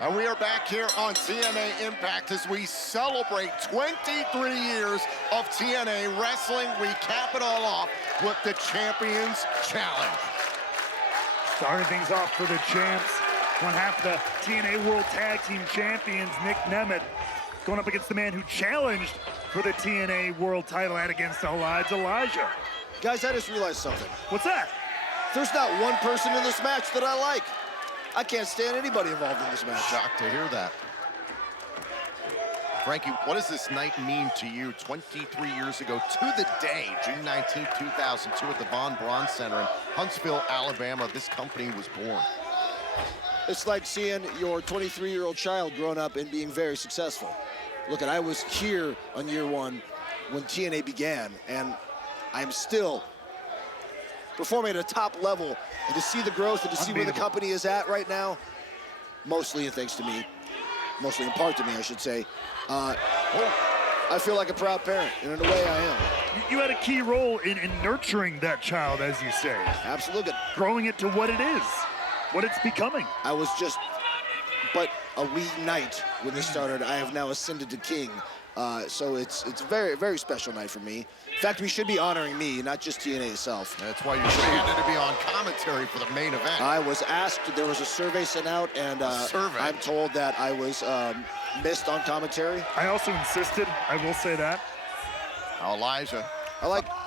And we are back here on TNA Impact as we celebrate 23 years of TNA wrestling. We cap it all off with the Champions Challenge. Starting things off for the champs. One half of the TNA World Tag Team Champions, Nick Nemeth, going up against the man who challenged for the TNA World title and against Elijah. Guys, I just realized something. What's that? There's not one person in this match that I like. I can't stand anybody involved in this match. Shocked to hear that. Frankie, what does this night mean to you? 23 years ago to the day, June 19, 2002 at the Von Braun Center in Huntsville, Alabama, this company was born. It's like seeing your 23-year-old child growing up and being very successful. Look, I was here on year one when TNA began, and I'm still performing at a top level, and to see the growth and to see where the company is at right now, mostly thanks to me, mostly in part to me, I should say, I feel like a proud parent, and in a way I am. You had a key role in nurturing that child, as you say. Absolutely. Growing it to what it is, what it's becoming. I was just but a wee knight when this started. I have now ascended to king. So it's a very, very special night for me. In fact, we should be honoring me, not just TNA itself. That's why you demanded to be on commentary for the main event. I was asked, there was a survey sent out, and I'm told that I was missed on commentary. I also insisted, I will say that. Elijah.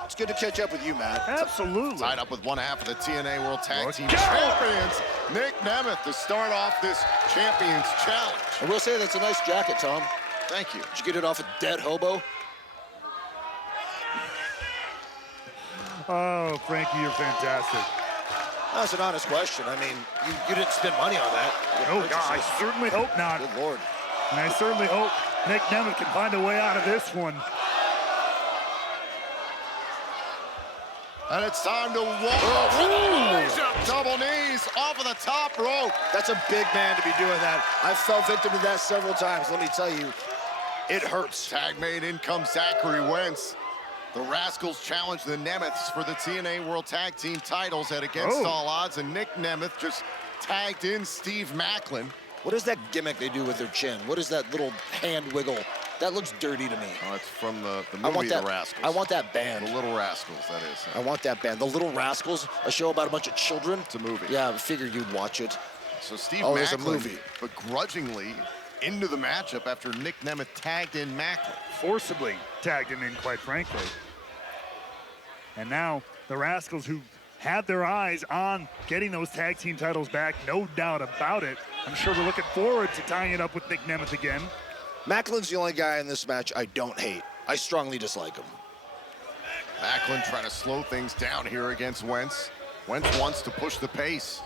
It's good to catch up with you, Matt. Absolutely. Tied up with one half of the TNA World Tag Team Champions, Nick Nemeth, to start off this Champions Challenge. I will say that's a nice jacket, Tom. Thank you. Did you get it off a dead hobo? Oh, Frankie, you're fantastic. That's an honest question. I mean, you didn't spend money on that. Oh, God, I certainly hope not. Good Lord. And I certainly hope Nick Nemeth can find a way out of this one. And it's time to walk for the double knees off of the top rope. That's a big man to be doing that. I've fell victim to that several times. Let me tell you, it hurts. Tag made, in comes Zachary Wentz. The Rascals challenge the Nemeths for the TNA World Tag Team titles at Against All Odds, and Nick Nemeth just tagged in Steve Macklin. What is that gimmick they do with their chin? What is that little hand wiggle? That looks dirty to me. Oh, it's from the movie The Rascals. I want that band. The Little Rascals, that is. I want that band. The Little Rascals, a show about a bunch of children. It's a movie. Yeah, I figured you'd watch it. So Steve Macklin, there's a movie. begrudgingly into the matchup after Nick Nemeth tagged in Macklin. Forcibly tagged him in, quite frankly. And now the Rascals, who had their eyes on getting those tag team titles back, no doubt about it. I'm sure we're looking forward to tying it up with Nick Nemeth again. Macklin's the only guy in this match I don't hate. I strongly dislike him. Macklin trying to slow things down here against Wentz. Wentz wants to push the pace.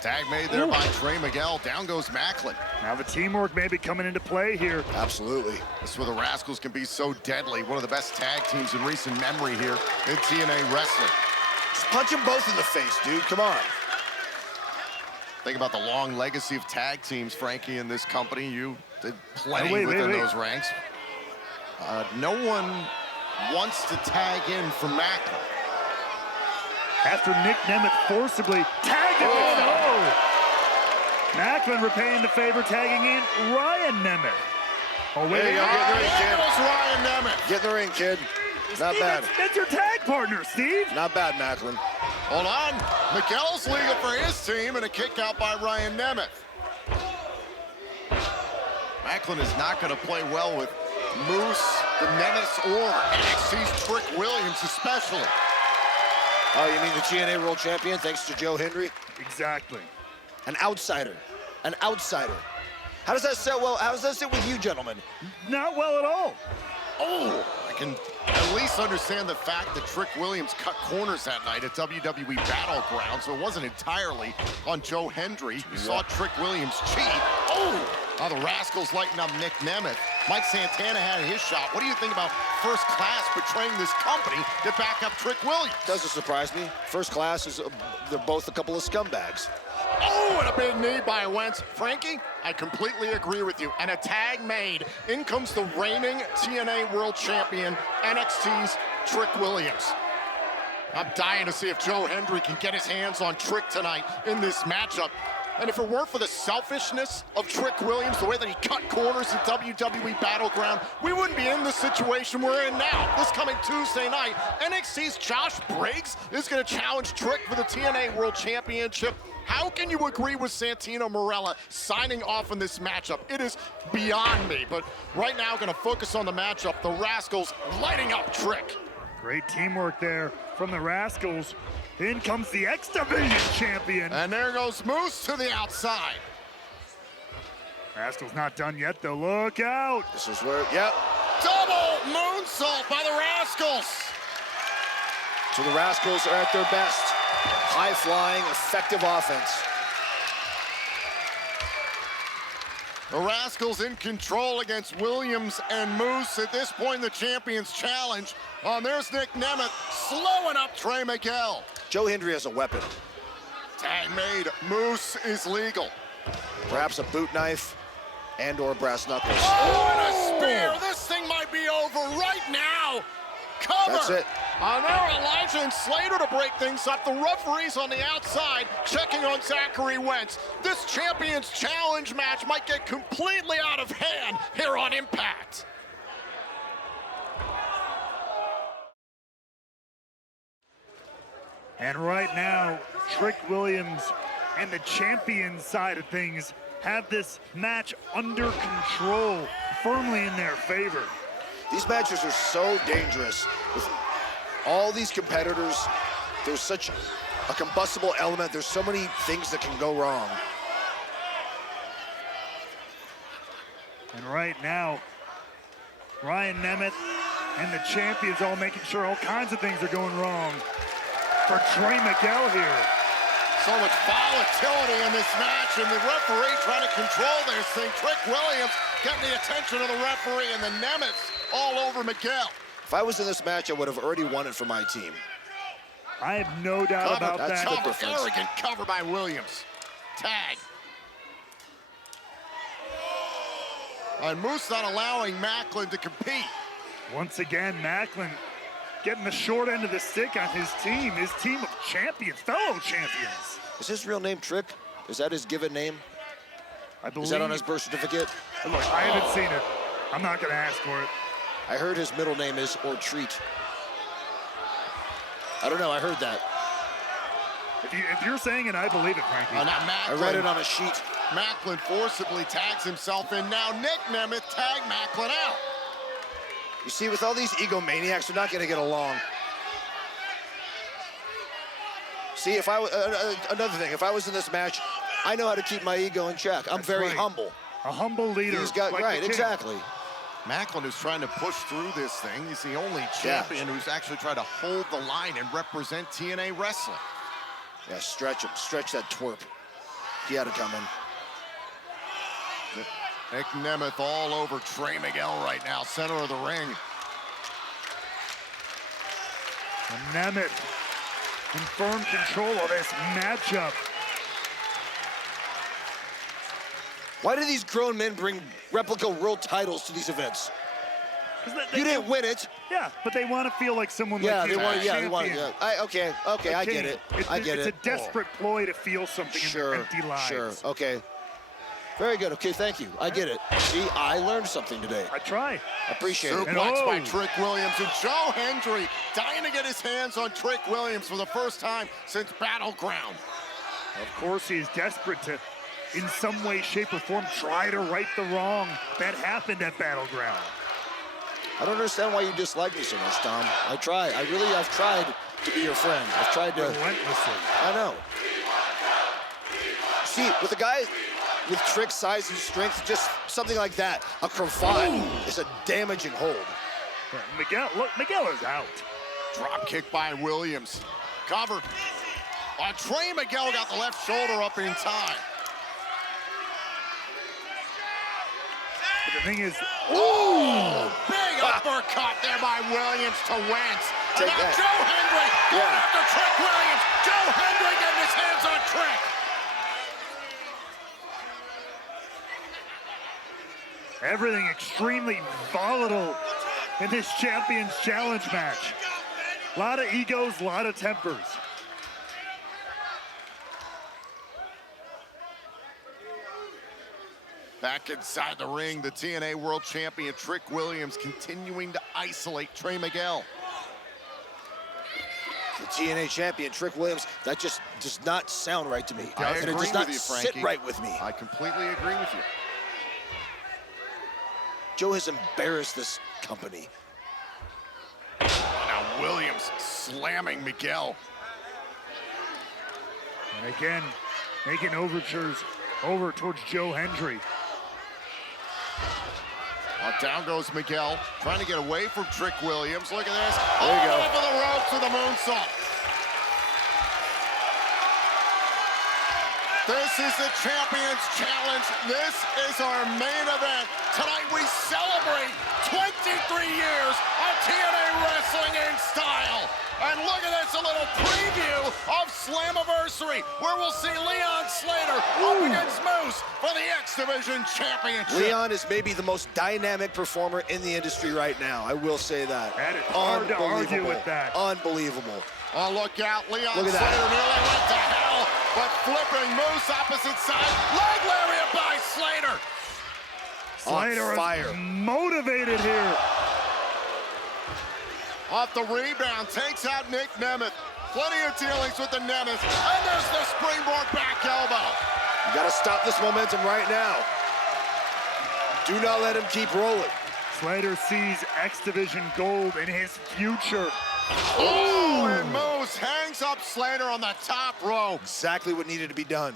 Tag made there by Trey Miguel. Down goes Macklin. Now the teamwork may be coming into play here. Absolutely. This is where the Rascals can be so deadly. One of the best tag teams in recent memory here in TNA wrestling. Just punch them both in the face, dude. Come on. Think about the long legacy of tag teams, Frankie, in this company. You did plenty within those ranks. No one wants to tag in for Macklin. After Nick Nemeth forcibly tagged him in. Oh! Macklin repaying the favor, tagging in Ryan Nemeth. Oh, wait. There you go. Get in the ring, kid. Ryan Nemeth. Get in the ring, kid. Not Steve, bad. That's your tag partner, Steve. Not bad, Macklin. Hold on. Miguel's legal for his team, and a kick out by Ryan Nemeth. Macklin is not going to play well with Moose, the Nemeths, or NXT's Trick Williams especially. Oh, you mean the TNA World Champion, thanks to Joe Hendry? Exactly. An outsider. An outsider. How does that sit well? How does that sit with you, gentlemen? Not well at all. Oh, I can at least understand the fact that Trick Williams cut corners that night at WWE Battleground, so it wasn't entirely on Joe Hendry. You saw Trick Williams cheat. Oh! Now the Rascals lighten up Nick Nemeth. Mike Santana had his shot. What do you think about First Class betraying this company to back up Trick Williams? Doesn't surprise me. First Class is, they're both a couple of scumbags. Oh, and a big knee by Wentz. Frankie, I completely agree with you. And a tag made. In comes the reigning TNA World Champion, NXT's Trick Williams. I'm dying to see if Joe Hendry can get his hands on Trick tonight in this matchup. And if it weren't for the selfishness of Trick Williams, the way that he cut corners in WWE Battleground, we wouldn't be in the situation we're in now. This coming Tuesday night, NXT's Josh Briggs is going to challenge Trick for the TNA World Championship. How can you agree with Santino Marella signing off on this matchup? It is beyond me, but right now going to focus on the matchup. The Rascals lighting up Trick. Great teamwork there from the Rascals. In comes the X Division champion. And there goes Moose to the outside. Rascals not done yet, though. Look out. This is where, yep. Double moonsault by the Rascals. So the Rascals are at their best. High-flying, effective offense. The Rascals in control against Williams and Moose. At this point in the Champions Challenge. There's Nick Nemeth slowing up Trey Miguel. Joe Hendry has a weapon. Tag made. Moose is legal. Perhaps a boot knife and or brass knuckles. Oh, and a spear. This thing might be over right now. Cover. That's it. There, Elijah and Slater to break things up. The referees on the outside checking on Zachary Wentz. This Champions Challenge match might get completely out of hand here on Impact. And right now, Trick Williams and the champion side of things have this match under control, firmly in their favor. These matches are so dangerous. With all these competitors, there's such a combustible element. There's so many things that can go wrong. And right now, Ryan Nemeth and the champions all making sure all kinds of things are going wrong for Trey Miguel here. So much volatility in this match, and the referee trying to control this thing. Trick Williams getting the attention of the referee, and the Nemeth all over Miguel. If I was in this match, I would have already won it for my team. I have no doubt about that's that. the difference. Arrogant cover by Williams. Tag. And Moose not allowing Macklin to compete. Once again, Macklin getting the short end of the stick on his team of champions, fellow champions. Is his real name Trick? Is that his given name? I believe. Is that on his birth certificate? Look, I haven't seen it. I'm not going to ask for it. I heard his middle name is or Treat. I don't know, I heard that. If you're saying it, I believe it, Frankie. Now I Macklin, read it on a sheet. Macklin forcibly tags himself in. Now Nick Nemeth tag Macklin out. You see, with all these egomaniacs, they're not going to get along. See, if I another thing, if I was in this match, I know how to keep my ego in check. I'm very humble. A humble leader. He's got, like right, exactly. Macklin is trying to push through this thing. He's the only champion who's actually tried to hold the line and represent TNA wrestling. Yeah, stretch him, stretch that twerp. He had it coming. Nick Nemeth all over Trey Miguel right now, center of the ring. And Nemeth in firm control of this matchup. Why do these grown men bring replica world titles to these events? You didn't win it. Yeah, but they want to feel like someone Yeah, like you. they want. Yeah, they want. champion. Yeah. Okay, I get it. I get it's it. a desperate ploy to feel something in their empty lives. Sure. Okay. Very good. Okay, thank you. I get it. See, I learned something today. I try. I appreciate it. Suplex by Trick Williams, and Joe Hendry dying to get his hands on Trick Williams for the first time since Battleground. Of course, he's desperate to, in some way, shape, or form, try to right the wrong that happened at Battleground. I don't understand why you dislike me so much, Tom. I've tried to be your friend. I've tried to. Relentlessly. I know. See, with a guy with Trick's size and strength, just something like that, a cravat is a damaging hold. Yeah, Miguel is out. Drop kick by Williams. Cover. Trey Miguel got the left shoulder up in time. But the thing is, Big uppercut there by Williams to Wentz. Take and now that. Joe Hendry going Yeah. after Trick Williams. Joe Hendry getting his hands on Trick. everything extremely volatile in this Champions Challenge match. A lot of egos, a lot of tempers. Back inside the ring, the TNA World Champion Trick Williams continuing to isolate Trey Miguel. The TNA champion, Trick Williams, that just does not sound right to me. I And it agree does not with you, sit Frankie. right with me. I completely agree with you. Joe has embarrassed this company. Now Williams slamming Miguel. And again, making overtures over towards Joe Hendry. Down goes Miguel, trying to get away from Trick Williams. Look at this. There you go. All over the ropes with a moonsault. This is the Champions Challenge. This is our main event. Tonight we celebrate 23 years of TNA Wrestling in Style. And look at this, a little preview of Slammiversary, where we'll see Leon Slater up against Moose for the X Division Championship. Leon is maybe the most dynamic performer in the industry right now. I will say that. That is hard to argue with that. Unbelievable. Oh, look out. Leon Look at Slater that. nearly went to hell, but flipping Moose opposite side. Leg lariat by Slater. Slater On fire. is motivated here. Off the rebound, takes out Nick Nemeth. Plenty of dealings with the Nemeth. And there's the springboard back elbow. You got to stop this momentum right now. Do not let him keep rolling. Slater sees X Division gold in his future. Oh, and Moose hangs up Slater on the top rope. Exactly what needed to be done.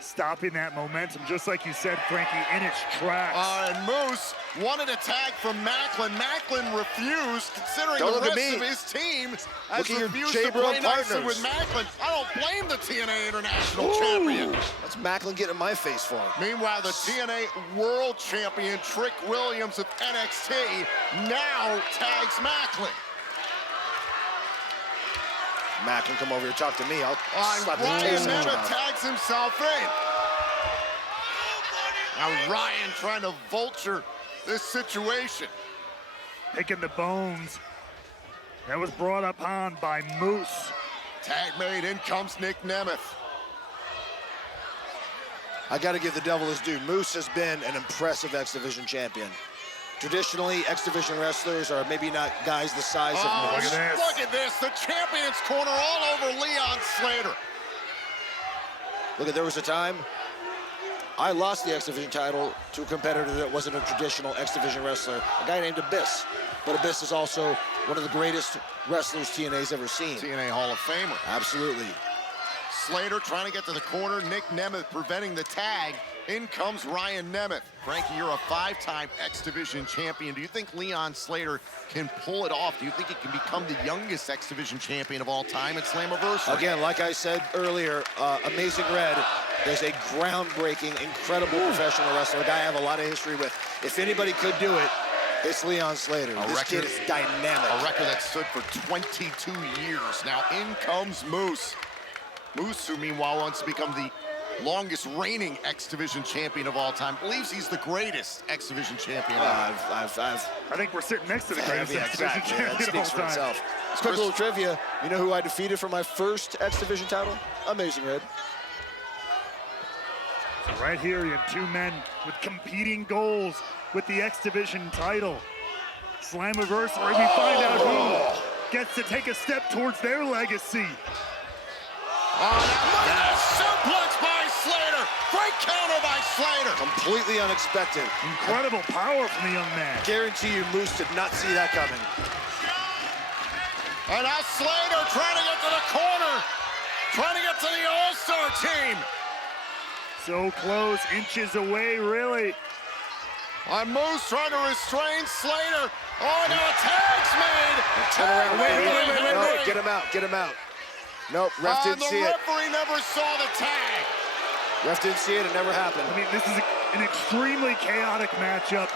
Stopping that momentum, just like you said, Frankie, in its tracks. And Moose wanted a tag from Macklin. Macklin refused, considering Don't the look at rest me. of his team Look has at your refused to chamber play of nicely partners. with Macklin. I don't blame the TNA International Champion. That's Macklin getting in my face for him. Meanwhile, the TNA World Champion Trick Williams of NXT now tags Macklin. Macklin, come over here, talk to me. I'll slap the Ryan taste out your Nemeth mouth. tags himself in. Now Ryan trying to vulture this situation. Picking the bones. That was brought upon by Moose. Tag made, in comes Nick Nemeth. I got to give the devil his due. Moose has been an impressive X Division champion. Traditionally, X Division wrestlers are maybe not guys the size of Oh, Moose. look at this. The champion's corner all over Leon Slater. Look at, there was a time I lost the X Division title to a competitor that wasn't a traditional X Division wrestler, a guy named Abyss. But Abyss is also one of the greatest wrestlers TNA's ever seen. TNA Hall of Famer. Absolutely. Slater trying to get to the corner. Nick Nemeth preventing the tag. In comes Ryan Nemeth. Frankie, you're a 5-time X Division champion. Do you think Leon Slater can pull it off? Do you think he can become the youngest X Division champion of all time at Slammiversary? Again, like I said earlier, Amazing Red is a groundbreaking, incredible professional wrestler, a guy I have a lot of history with. If anybody could do it, it's Leon Slater. This kid is dynamic. A record that stood for 22 years. Now in comes Moose. Moose, who meanwhile wants to become the longest reigning X Division champion of all time, believes he's the greatest X Division champion. I think we're sitting next to the greatest yeah, X Division exactly. That champion of all speaks for time. itself. Quick little trivia. You know who I defeated for my first X Division title? Amazing Red. So right here, you have two men with competing goals with the X Division title. Slammiversary, we find out who gets to take a step towards their legacy. Look at that suplex by Slater. Great counter by Slater. Completely unexpected. Incredible power from the young man. Guarantee you Moose did not see that coming. And now Slater trying to get to the corner. Trying to get to the All-Star team. So close, inches away, really. Moose trying to restrain Slater. Oh, now a tag's made. Turn around. Wait. No, get him out, get him out. Nope, ref didn't see it. The referee never saw the tag. Ref didn't see it, it never happened. I mean, this is an extremely chaotic matchup.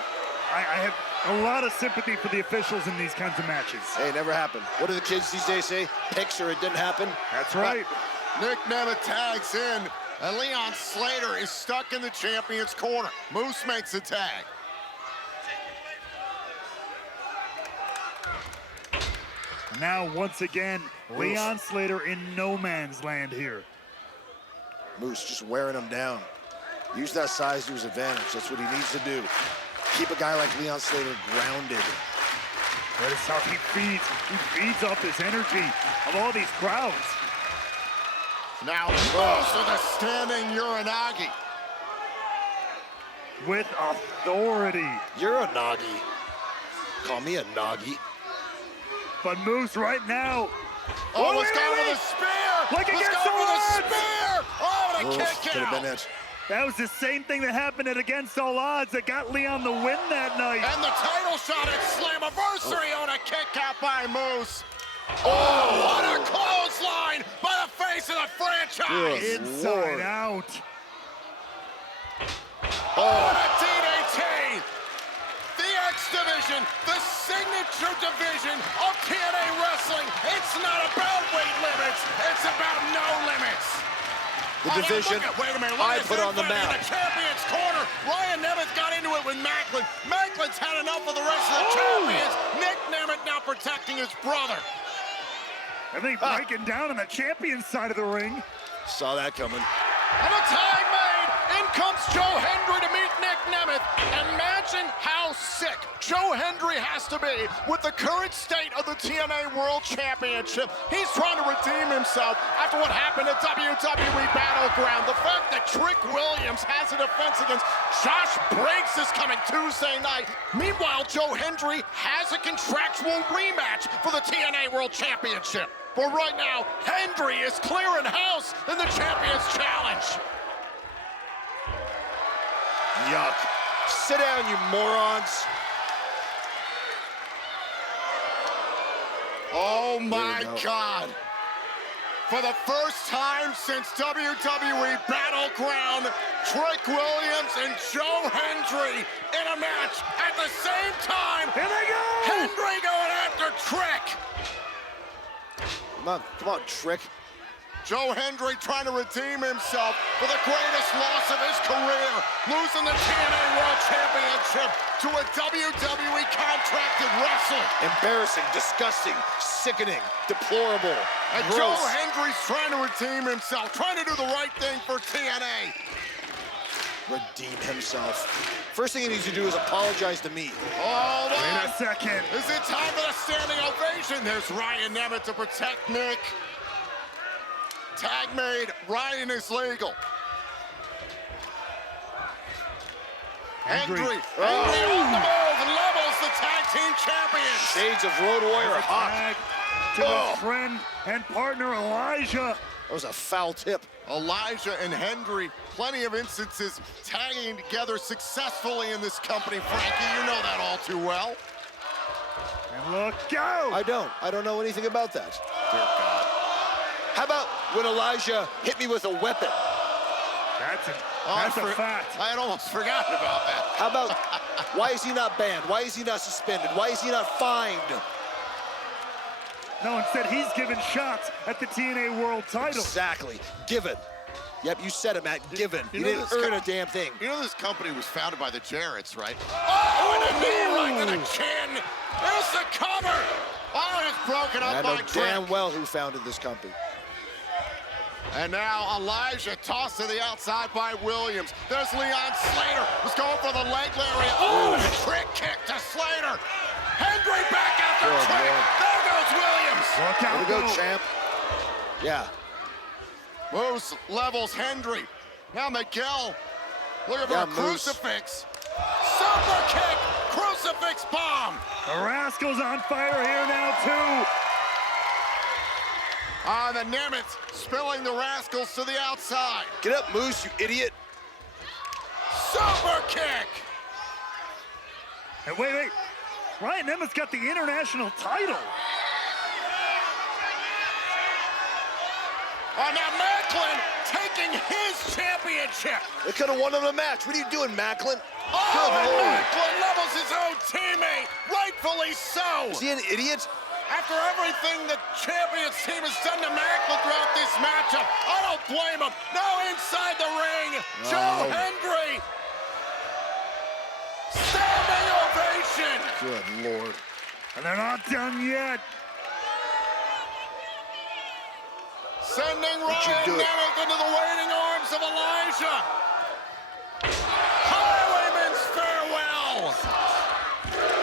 I have a lot of sympathy for the officials in these kinds of matches. Hey, it never happened. What do the kids these days say? Picture it didn't happen. That's right. Nick Nemeth tags in, and Leon Slater is stuck in the champion's corner. Moose makes the tag. Now, once again, Leon Slater in no man's land here. Moose just wearing him down. Use that size to his advantage. That's what he needs to do. Keep a guy like Leon Slater grounded. Notice how he feeds. He feeds off this energy of all these crowds. Now moves to the standing Uranagi. With authority. You're a Nagi. Call me a Nagi. But moves right now. Oh, it's going for the spear! Like Let's against go the for the odds! spear! Oh, and a Oof, kick could have out. been it. That was the same thing that happened at Against All Odds that got Leon the win that night. And the title shot at Slammiversary on a kick out by Moose. Oh, what a clothesline by the face of the franchise! Good Inside Lord. out. Oh, and a DDT! The X Division, the signature division of TNA Wrestling. It's not about weight limits, it's about no limits. The division Wait a minute, I put on the in map. the champion's corner. Ryan Nemeth got into it with Macklin. Macklin's had enough of the rest of the champions. Nick Nemeth now protecting his brother. I think breaking down on the champion side of the ring. Saw that coming. And a tag made. In comes Joe Hendry to meet Nick Nemeth. Imagine how sick Joe Hendry has to be with the current state of the TNA World Championship. He's trying to redeem himself after what happened at WWE Battleground. The fact that Trick Williams has a defense against Josh Briggs is coming Tuesday night. Meanwhile, Joe Hendry has a contractual rematch for the TNA World Championship. But right now, Hendry is clearing house in the Champions Challenge. Yuck. Sit down, you morons. Oh my There we go. God. For the first time since WWE Battleground, Trick Williams and Joe Hendry in a match at the same time. Here they go! Hendry going after Trick. Come on, Trick. Joe Hendry trying to redeem himself for the greatest loss of his career, losing the TNA World Championship to a WWE contracted wrestler. Embarrassing, disgusting, sickening, deplorable, And gross. Joe Hendry's trying to redeem himself, trying to do the right thing for TNA. Redeem himself. First thing he needs to do is apologize to me. Hold Wait on. a second. Is it time for the standing ovation? There's Ryan Nemeth to protect Nick. Tag made. Ryan is legal. Hendry on the move and levels the tag team champions. Shades of Road Warrior hot. Tag to his friend and partner Elijah. That was a foul tip. Elijah and Hendry, plenty of instances tagging together successfully in this company, Frankie. You know that all too well. And look out! I don't know anything about that. Dear God. How about when Elijah hit me with a weapon? That's Oh, a fact. I had almost forgotten about that. How about, why is he not banned? Why is he not suspended? Why is he not fined? No, instead he's giving shots at the TNA World title. Exactly, given. Yep, you said it, Matt, given. You You know didn't this earn guy- a damn thing. You know this company was founded by the Jarretts, right? Oh, and a knee right to the chin. There's the cover. Oh, and it's broken I up know by damn Trick. well who founded this company. And now Elijah tossed to the outside by Williams. There's Leon Slater, who's going for the leg lariat. Oh, and a Trick kick to Slater. Hendry back after Good Trick. Lord. There goes Williams. Look Way out, to go, though. champ. Yeah. Moves, levels Hendry. Now Miguel looking for Yeah, a Moose. crucifix. Super kick, crucifix bomb. The Rascals on fire here now, too. The Nemeth spilling the Rascals to the outside. Get up, Moose, you idiot. Super kick. And wait. Ryan Nemeth's got the international title. Oh, now Macklin taking his championship. They could have won him a match. What are you doing, Macklin? Oh, Good and Lord. Macklin levels his own teammate. Rightfully so. Is he an idiot? After everything the champions team has done to Macklin throughout this matchup, I don't blame him. Now inside the ring, Joe Hendry. Standing ovation. Good Lord. And they're not done yet. Sending What'd you Ryan do it? Nemeth into the waiting arms of Elijah.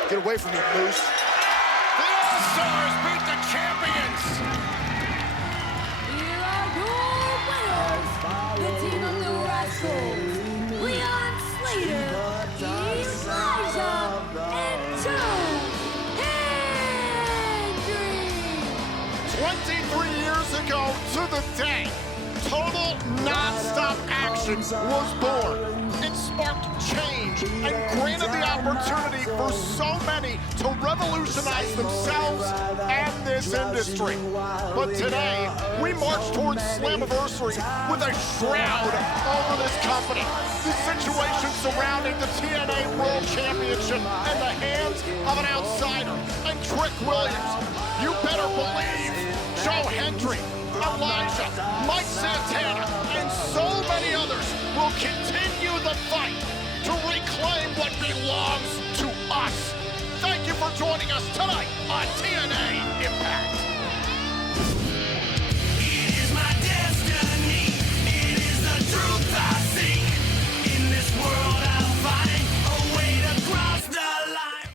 Get away from me, Moose. The All-Stars beat the champions. Here are your winners, the team of the Rascals, Leon Slater, Elijah, and Joe Hendry. 23 years ago to the day, total non-stop action was born. It sparked change and granted the opportunity for so many to revolutionize themselves and this industry. But today, we march towards Slammiversary with a shroud over this company. The situation surrounding the TNA World Championship in the hands of an outsider and Trick Williams. You better believe Joe Hendry, Elijah, Mike Santana, and so many others will continue the fight to reclaim what belongs to us. Thank you for joining us tonight on TNA Impact.